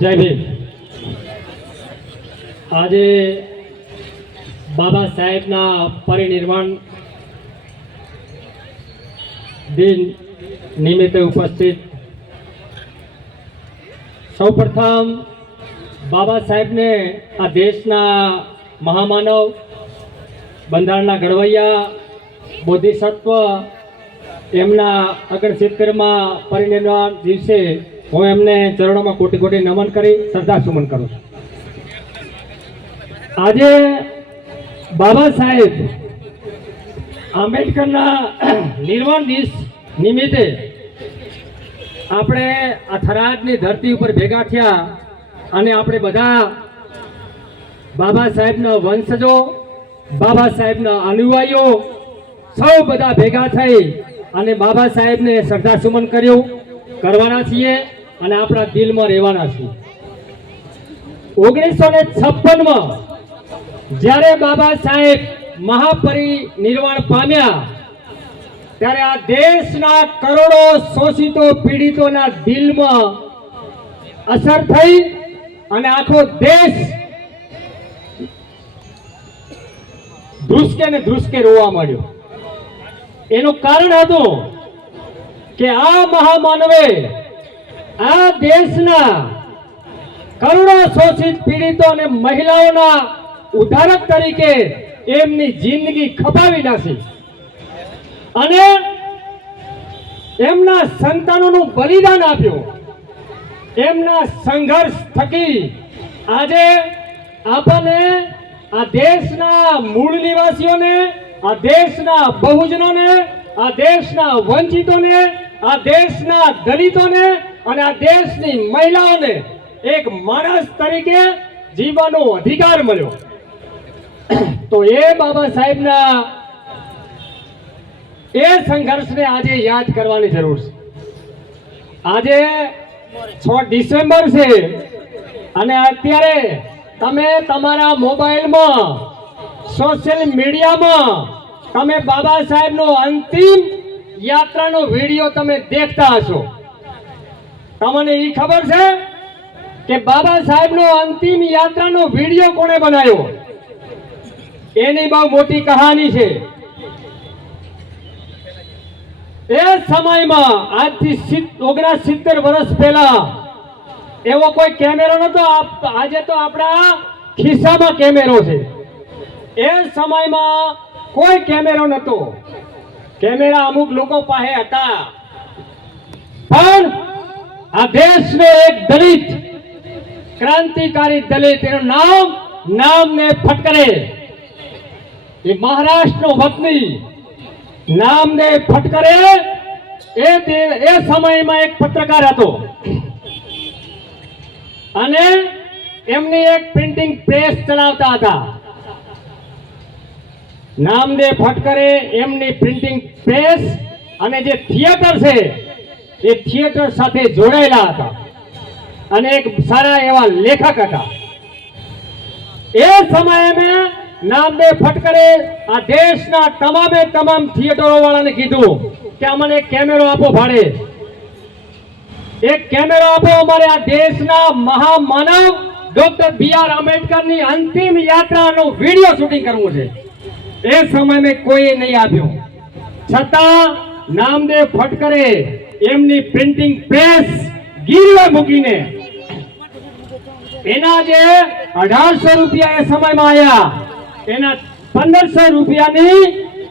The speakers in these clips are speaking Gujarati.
જય ભીમ। આજે બાબા સાહેબના પરિનિર્વાણ દિન નિમિત્તે ઉપસ્થિત સૌપ્રથમ બાબા સાહેબને આ દેશના મહામાનવ, બંધારણના ઘડવૈયા, બોધિસત્વ, એમના 69માં પરિનિર્વાણ દિવસે હું એમને ચરણોમાં કોટી કોટી નમન કરી શ્રદ્ધાસુમન કરું છું। આજે બાબા સાહેબ આંબેડકરના નિર્વાણ દિવસ નિમિત્તે આપણે આ થરાદની ધરતી ઉપર ભેગા થયા અને આપણે બધા બાબા સાહેબના વંશજો, બાબા સાહેબના અનુયાયીઓ સૌ બધા ભેગા થઈ અને બાબા સાહેબને શ્રદ્ધાસુમન કરવાના છીએ અને આપણા દિલમાં રહેવાના છીએ। 1956માં જ્યારે બાબા સાહેબ મહાપરિનિર્વાણ પામ્યા ત્યારે આ દેશના કરોડો શોષિતો પીડિતોના દિલમાં અસર થઈ અને આખો દેશ ધ્રુસકે ને ધ્રુસકે રોવા માંડ્યો। એનું કારણ હતું કે આ મહામાનવે આ દેશના કરોડો શોષિત પીડિતો અને મહિલાઓના ઉદ્ધારક તરીકે એમની જિંદગી ખપાવી નાખી અને એમના સંતાનોનું બલિદાન આપ્યું। એમના સંઘર્ષ થકી આજે આપણને આ દેશના મૂળ નિવાસીઓને, આ દેશના બહુજનોને, આ દેશના વંચિતોને, આ દેશના દલિતોને અને આ દેશની મહિલાઓને એક માણસ તરીકે જીવવાનો અધિકાર મળ્યો। તો એ બાબા સાહેબના એ સંઘર્ષને આજે યાદ કરવાની જરૂર છે। આજે 6 ડિસેમ્બર છે અને અત્યારે તમે તમારા મોબાઈલમાં, સોશિયલ મીડિયામાં તમે બાબા સાહેબનો અંતિમ યાત્રાનો વિડીયો તમે દેખતા હશો। તમને એ ખબર છે કે બાબા સાહેબનો અંતિમ યાત્રાનો વિડીયો કોણે બનાવ્યો? એની બહુ મોટી કહાની છે। એ સમયમાં આજથી 69 વર્ષ પહેલા એવો કોઈ કેમેરો નતો। આજે તો આપણા ખિસ્સામાં કેમેરો છે। એ સમયમાં કોઈ કેમેરો નતો। કેમેરા અમુક લોકો પાસે હતા, પણ આ દેશનો એક દલિત, ક્રાંતિકારી દલિત, એનું નામને ફટકરે, એ મહારાષ્ટ્રનો વતની નામને ફટકરે, એ સમયમાં એક પત્રકાર હતો અને એમની એક પ્રિન્ટિંગ પ્રેસ ચલાવતા હતા। નામદેવ ફટકરે એમની પ્રિન્ટિંગ પ્રેસ અને જે થિયેટર છે એ થિયેટર સાથે જોડાયેલા હતા અને એક સારા એવા લેખક હતા। એ સમયે મેં નામદેવ ફટકરે આ દેશના તમામ થિયેટરો વાળાને કીધું કે અમને એક કેમેરો આપો ભાડે, એક કેમેરો આપો, અમારે આ દેશના મહામાનવ ડોક્ટર BR આંબેડકરની અંતિમ યાત્રાનું વિડીયો શૂટિંગ કરવું છે। એ સમય મેં કોઈ નહીં આપ્યું, છતાં નામદેવ ફટકરે એમની પ્રિન્ટિંગ પ્રેસ ગીરવે મૂકીને એના જે 1800 રૂપિયા એ સમયમાં આવ્યા, એના 1500 રૂપિયાની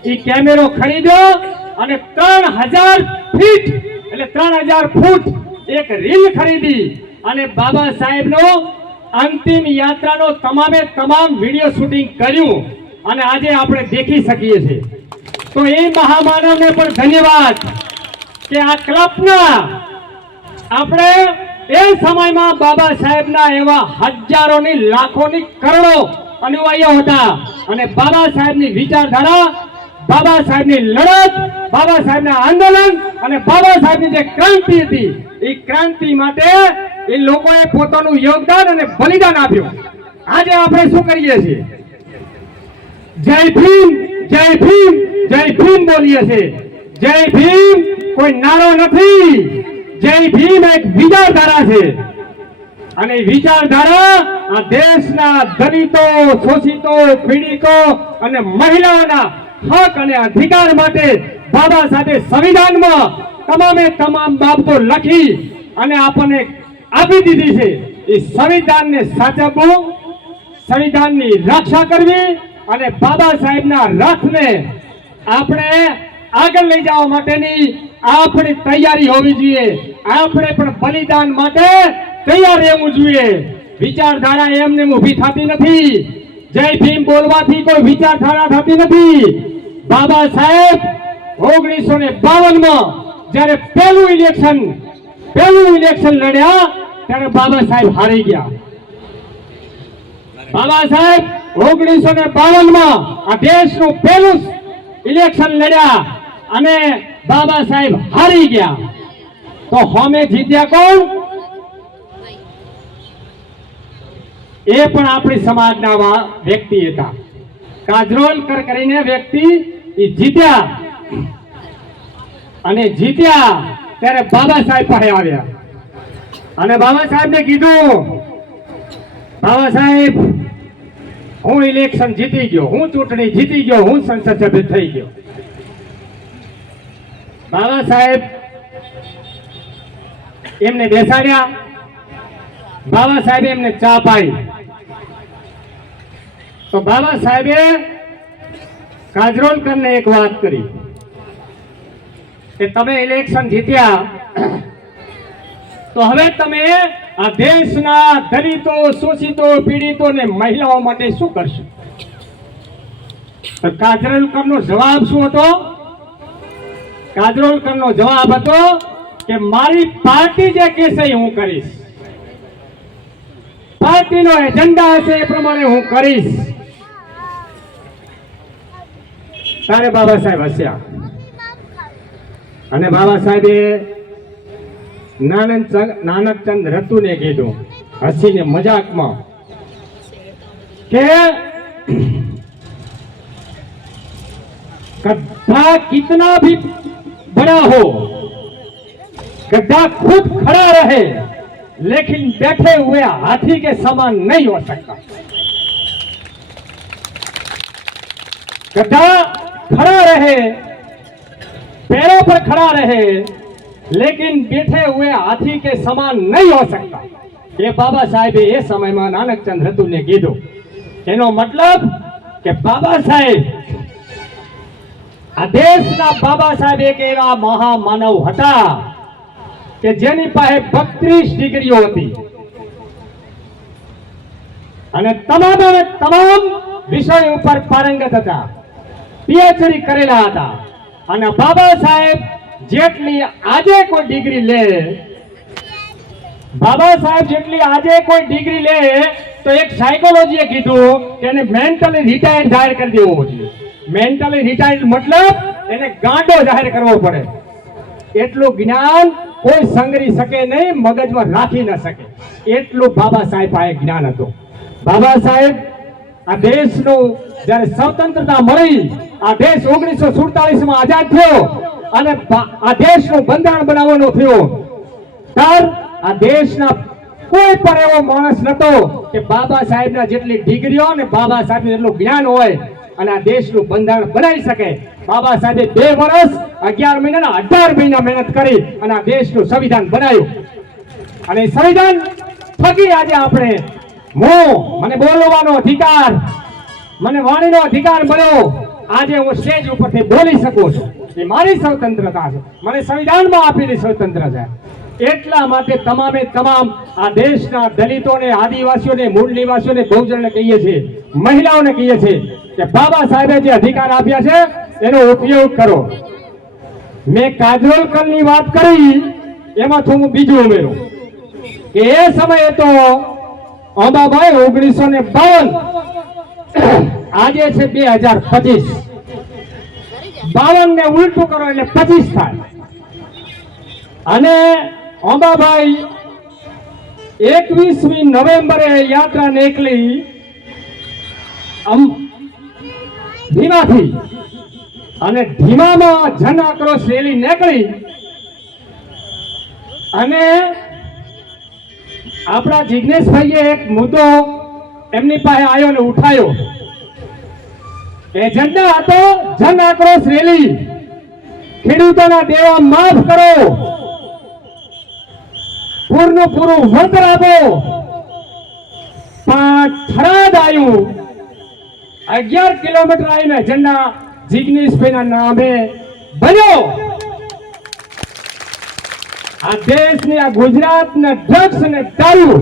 એ કેમેરો ખરીદ્યો અને 3000 ફીટ એટલે 3000 ફૂટ એક રીલ ખરીદી અને બાબા સાહેબનો અંતિમ યાત્રાનો તમામ વિડીયો શૂટિંગ કર્યું અને આજે આપણે દેખી શકીએ છીએ। તો એ મહામાનવને પણ ધન્યવાદ કે આ કલ્પના આપણે એ સમયમાં બાબા સાહેબના એવા હજારોની, લાખોની, કરોડો અનુયાયીઓ હતા અને બાબા સાહેબની વિચારધારા, બાબા સાહેબની લડત, બાબા સાહેબના આંદોલન અને બાબા સાહેબની જે ક્રાંતિ હતી એ ક્રાંતિ માટે એ લોકોએ પોતાનું યોગદાન અને બલિદાન આપ્યું। આજે આપણે શું કરીએ છીએ? જય ભીમ, જય ભીમ, જય ભીમ બોલીએ છીએ। જય ભીમ કોઈ નારો નથી, જય ભીમ એક વિચારધારા છે। અને વિચારધારા આ દેશના દલિતો, શોષિતો, પીડિતો અને મહિલાઓના હક અને અધિકાર માટે બાબા સાહેબે સંવિધાનમાં તમામે તમામ બાબતો લખી અને આપણને આપી દીધી છે. એ સંવિધાનને સાચવવું, સંવિધાનની રક્ષા કરવી અને બાબા સાહેબના રથને આપણે આગળ લઈ જવા માટેની આપણી તૈયારી હોવી જોઈએ. આપણે પણ બલિદાન માટે તૈયાર રહેવું જોઈએ. વિચારધારા એમને ઊભી થતી નથી. જય ભીમ બોલવાથી કોઈ વિચારધારા થતી નથી. બાબા સાહેબ 1952 જ્યારે પહેલું ઇલેક્શન લડ્યા ત્યારે બાબા સાહેબ હારી ગયા. બાબા સાહેબ 1952 આ દેશનું પહેલું ઇલેક્શન લડ્યા અને બાબા સાહેબ હારી ગયા. તો હોમે જીત્યા કોણ? એ પણ આપણી સમાજના વ્યક્તિ હતા. કાજરોલકર કરીને વ્યક્તિ એ જીત્યા અને જીત્યા ત્યારે બાબા સાહેબ પાસે આવ્યા અને બાબા સાહેબને કીધું, બાબા સાહેબ હું ઇલેક્શન જીતી ગયો, હું ચૂંટણી જીતી ગયો, હું સંસદ સભ્ય થઈ ગયો. બાબા સાહેબ એમને બેસાડ્યા. બાબા સાહેબે એમને ચા પાઈ. તો બાબા સાહેબે કાજરોલકરને એક વાત કરી કે તમે ઇલેક્શન જીત્યા તો હવે તમે આ દેશના દલિતો, શોષિતો, પીડિતો અને મહિલાઓ માટે શું કરશો? તો કાજરોલકરનો જવાબ શું હતો? કાજરોલકરનો જવાબ હતો કે મારી પાર્ટી જે કહેશે એ હું કરીશ. પાર્ટીનો એજન્ડા હશે એ પ્રમાણે હું કરીશ. ત્યારે બાબા સાહેબ હસ્યા અને બાબા સાહેબે નાનકચંદ રતુને કીધું હસીને મજાકમાં કે गद्दा कितना भी बड़ा हो, गद्दा खुद खड़ा रहे लेकिन बैठे हुए हाथी के समान नहीं हो सकता. गद्दा खड़ा रहे, पैरों पर खड़ा रहे लेकिन बैठे हुए हाथी के समान नहीं हो सकता. ये बाबा साहेबे એ સમયમાં નાનકચંદ રતુને કીધું. એનો મતલબ કે બાબા સાહેબ, આ દેશના બાબા સાહેબ એક એવા મહામાનવ હતા કે જેની પાસે 32 ડિગ્રીઓ હતી અને તમામ વિષય ઉપર પારંગત હતા, પીએચડી કરેલા હતા. અને બાબા સાહેબ જેટલી આજે કોઈ ડિગ્રી લે, બાબા સાહેબ જેટલી આજે કોઈ ડિગ્રી લે તો એક સાયકોલોજીએ કીધું કે એને મેન્ટલી રિટાયર્ડ જાહેર કરી દેવો જોઈએ. મેન્ટલી રિટાયર્ડ મતલબ એને ગાંડો જાહેર કરવો પડે. એટલું જ્ઞાન કોઈ સંગ્રહી શકે નહીં, મગજમાં રાખી ન શકે. એટલું બાબા સાહેબ પાસે જ્ઞાન હતું. બાબા સાહેબ આ દેશનું જ્યારે સ્વતંત્રતા મળી, આ દેશ 1947માં આઝાદ થયો અને આ દેશનું બંધારણ બનાવવાનો થયો, ત્યારે આ દેશના કોઈ પણ એવો માણસ નતો કે બાબા સાહેબના જેટલી ડિગ્રીઓ અને બાબા સાહેબનું જેટલું જ્ઞાન હોય અને આ દેશનું બંધારણ બનાવી શકે. બાબા સાહેબે 2 વર્ષ 11 મહિના 18 મહિના મહેનત કરી અને આ દેશનું સંવિધાન બનાવ્યું. અને સંવિધાન થકી આજે આપણે મને બોલવાનો અધિકાર, મને વાણીનો અધિકાર મળ્યો. આજે હું સ્ટેજ ઉપરથી બોલી શકું છું. એ મારી સ્વતંત્રતા છે, મને સંવિધાનમાં આપેલી સ્વતંત્રતા છે. એટલા માટે તમામે તમામ આ દેશના દલિતોને, આદિવાસીઓને, મૂળ નિવાસીઓને, બહુજનને કહીએ છીએ, મહિલાઓને કહીએ છીએ કે બાબા સાહેબે જે અધિકાર આપ્યા છે એનો ઉપયોગ કરો. મેં કાજરોલકરની વાત કરી, એમાં હું બીજું ઉમેરું કે એ સમયે તો અંબાભાઈ 1952, આજે છે 2025, 52 ને ઉલટું કરો એટલે 25 થાય. અને અંબાભાઈ 21મી નવેમ્બરે યાત્રા નીકળી ધીમાથી, અને ધીમામાં જન આક્રોશ રેલી નીકળી અને આપણા જિજ્ઞેશભાઈએ એક મુદ્દો એમની પાસે આવ્યો ને ઉઠાયો. એજન્ડા હતો જન આક્રોશ રેલી, ખેડૂતોના દેવા માફ કરો, પૂરનું પૂરું વળતર આપો. પણ થરાદ આવ્યું, 11 કિલોમીટર આવીને એજન્ડા જિજ્ઞેશભાઈના નામે બન્યો. આ દેશની આ ગુજરાતના ડ્રગ્સ અને દારૂ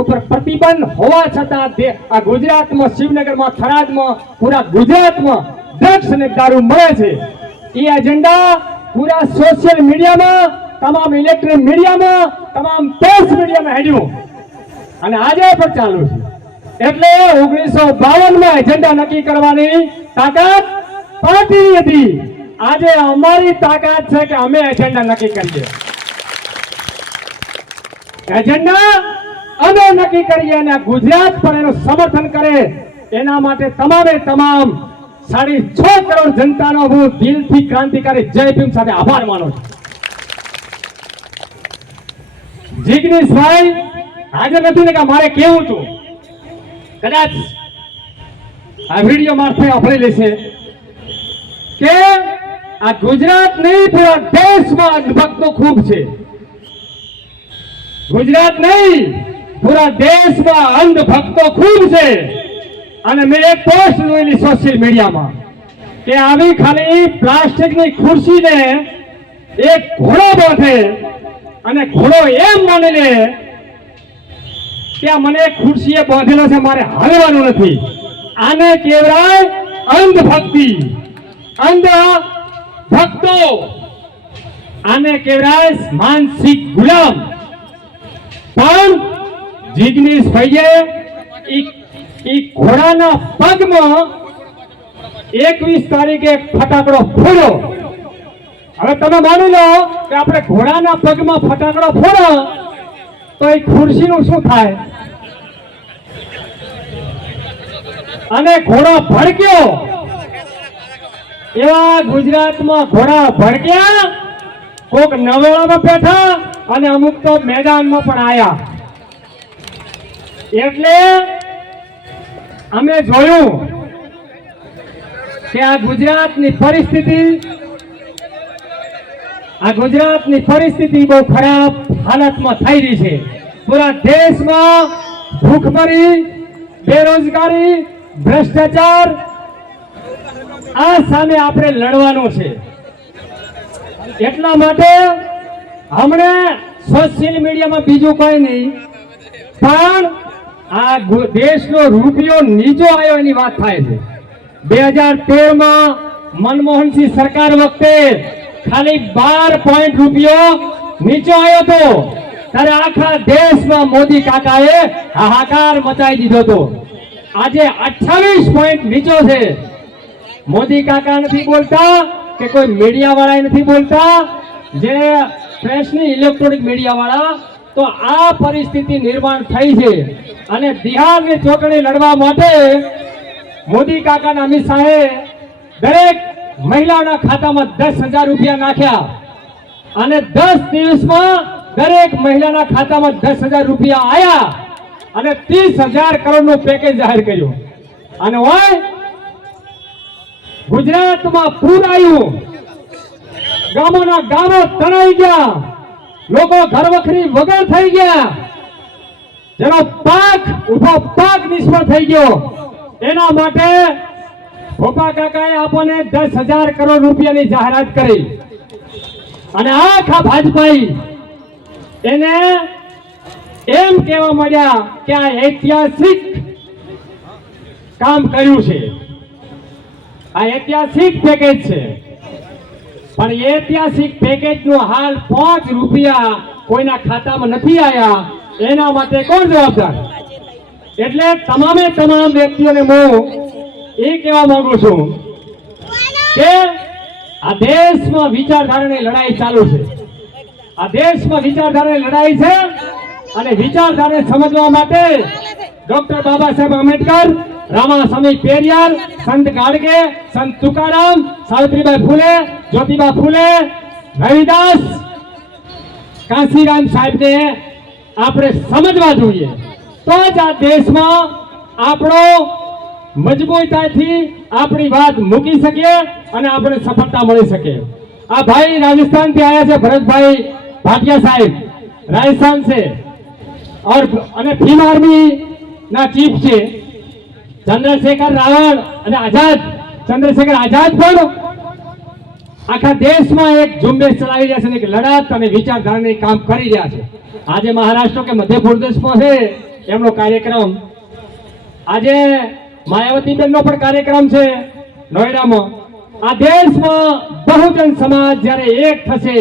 ઉપર પ્રતિબંધ હોવા છતાં આ ગુજરાતમાં, શિવનગરમાં, થરાદમાં, પૂરા ગુજરાતમાં ડ્રગ્સ અને દારૂ મળે છે. એ એજન્ડા પૂરા સોશિયલ મીડિયામાં, તમામ ઇલેક્ટ્રોનિક મીડિયામાં, તમામ પ્રેસ મીડિયામાં હેડ્યું અને આજે પણ ચાલુ છે. એટલે 1952માં એજન્ડા નક્કી કરવાની તાકાત પાર્ટીની હતી. આજે અમારી તાકાત છે કે અમે એજન્ડા નક્કી કરીએ. એજન્ડા અમે નક્કી કરીએ અને ગુજરાત પણ એનું સમર્થન કરે. એના માટે તમામે તમામ 6.5 કરોડ જનતાનો હું દિલથી ક્રાંતિકારી જય ભીમ સાથે આભાર માનું છું. જિગ્નેશભાઈ આજે નથી ને કે મારે કેવું છું, કદાચ આ વિડીયો મારફતે આપણે લેશે કે આ ગુજરાત નહીં પૂરા દેશમાં અંધભક્તો ખૂબ છે. ગુજરાત નહીં પૂરા દેશમાં અંધભક્તો ખૂબ છે. અને મેં એક પોસ્ટ જોયેલી સોશિયલ મીડિયામાં કે આવી ખાલી પ્લાસ્ટિકની ખુરશીને એક ઘોડો બાંધે અને ઘોડો એમ માની લે કે મને ખુરશીએ બાંધેલો છે, મારે હાલવાનું નથી. આને કહેવાય અંધભક્તિ, અંધભક્તો. આને કહેવાય માનસિક ગુલામ. પણ જિજ્ઞેશભાઈએ ઈ ઘોડાના પગમાં 21 તારીખે ફટાકડો ફોડ્યો. હવે તમે માની લો કે આપણે ઘોડાના પગમાં ફટાકડો ફોડો તો એ ખુરશીનું શું થાય? અને ઘોડો ભડક્યો. એવા ગુજરાતમાં ઘોડા ભડક્યા, કોક નવેડામાં બેઠા અને અમુક તો મેદાનમાં પણ આયા. એટલે અમે જોયું કે આ ગુજરાતની પરિસ્થિતિ બહુ ખરાબ હાલતમાં થઈ રહી છે. પૂરા દેશમાં ભૂખમરી, બેરોજગારી, ભ્રષ્ટાચાર, આ સામે આપણે લડવાનું છે. એટલા માટે હમણે સોશિયલ મીડિયામાં બીજું કોઈ નહીં, પણ આ દેશનો રૂપિયો નીચો આવ્યો એની વાત થાય છે. 2013માં મનમોહનસિંહ સરકાર વખતે ખાલી 12 પોઈન્ટ રૂપિયો નીચો આવ્યો હતો, ત્યારે આખા દેશમાં મોદી કાકાએ હાહાકાર મચાવી દીધો હતો. આજે 28 પોઈન્ટ નીચો છે. મોદી કાકા નથી બોલતા કે કોઈ મીડિયા વાળા નથી બોલતા, જે પ્રેસની ઇલેક્ટ્રોનિક મીડિયા વાળા. તો આ પરિસ્થિતિ નિર્માણ થઈ છે અને બિહારની ચૂંટણી લડવા માટે મોદી કાકાના અમિત શાહે દરેક મહિલાઓના ખાતામાં 10,000 રૂપિયા નાખ્યા અને 10 દિવસમાં દરેક મહિલાના ખાતામાં 10,000 રૂપિયા આવ્યા અને 30,000 કરોડનું પેકેજ જાહેર કર્યું. અને હોય ગુજરાતમાં પૂર આવ્યું, ગામોના ગામો તણાઈ ગયા, લોકો ઘરવખરી વગર થઈ ગયા, જેનો ઉભો પાક નિષ્ફળ થઈ ગયો. એના માટે ભોપા કાકાએ આપણને 10,000 કરોડ રૂપિયાની જાહેરાત કરી અને આખા ભાજપાઈ એને એમ કહેવા માંડ્યા કે આ ઐતિહાસિક કામ કર્યું છે, આ ઐતિહાસિક પેકેજ છે. પણ ઐતિહાસિક પેકેજનો હાલ 5 રૂપિયા કોઈના ખાતામાં નથી આવ્યા. એના માટે કોણ જવાબદાર? એટલે તમામે તમામ વ્યક્તિઓને હું એ કહેવા માંગુ છું કે આ દેશમાં વિચારધારાની લડાઈ ચાલુ છે. આ દેશમાં વિચારધારાની લડાઈ છે અને વિચારધારાને સમજવા માટે ડોક્ટર બાબા સાહેબ આંબેડકર, રામાસ્વામી પેરિયાર, સંત ગાડગે, સંત તુકારામ, સાવિત્રીબાઈ ફૂલે, જ્યોતિબા ફૂલે, રવિદાસ, કાંશીરામ સાહેબને આપણે સમજવા જોઈએ, તો જ આ દેશમાં આપણો મજબૂતાઈથી આપણી વાત મૂકી શકીએ અને આપણે સફળતા મળી શકે। આ ભાઈ રાજસ્થાનથી આવ્યા છે, ભરતભાઈ ભાટિયા સાહેબ રાજસ્થાન છે, અને ભીમ આર્મી ના ચીફ છે ચંદ્રશેખર રાવણ અને આઝાદ, ચંદ્રશેખર આઝાદ પણ આખા દેશમાં એક ઝુંબેશ ચલાવી રહ્યા છે અને એક લડત અને વિચારધારાની કામ કરી રહ્યા છે। આજે મહારાષ્ટ્ર કે મધ્યપ્રદેશમાં છે એમનો કાર્યક્રમ, આજે માયાવતી બેનનો પણ કાર્યક્રમ છે નોઈડામાં। આ દેશમાં બહુજન સમાજ જ્યારે એક થશે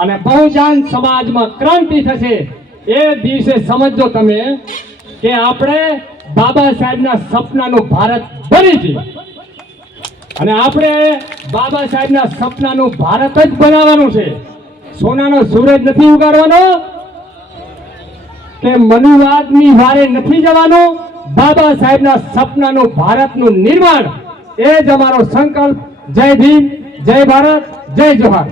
અને બહુજન સમાજમાં ક્રાંતિ થશે, એ દિવસે સમજો તમે કે આપણે બાબા સાહેબના સપનાનું ભારત બની છે, અને આપણે બાબા સાહેબના સપનાનું ભારત જ બનાવવાનું છે। સોનાનો સૂરજ નથી ઉગાડવાનો કે મનુવાદની વારે નથી જવાનું, બાબા સાહેબના સપનાનું ભારતનું નિર્માણ, એ જ અમારો સંકલ્પ। જય ભીમ, જય ભારત, જય જોહાર।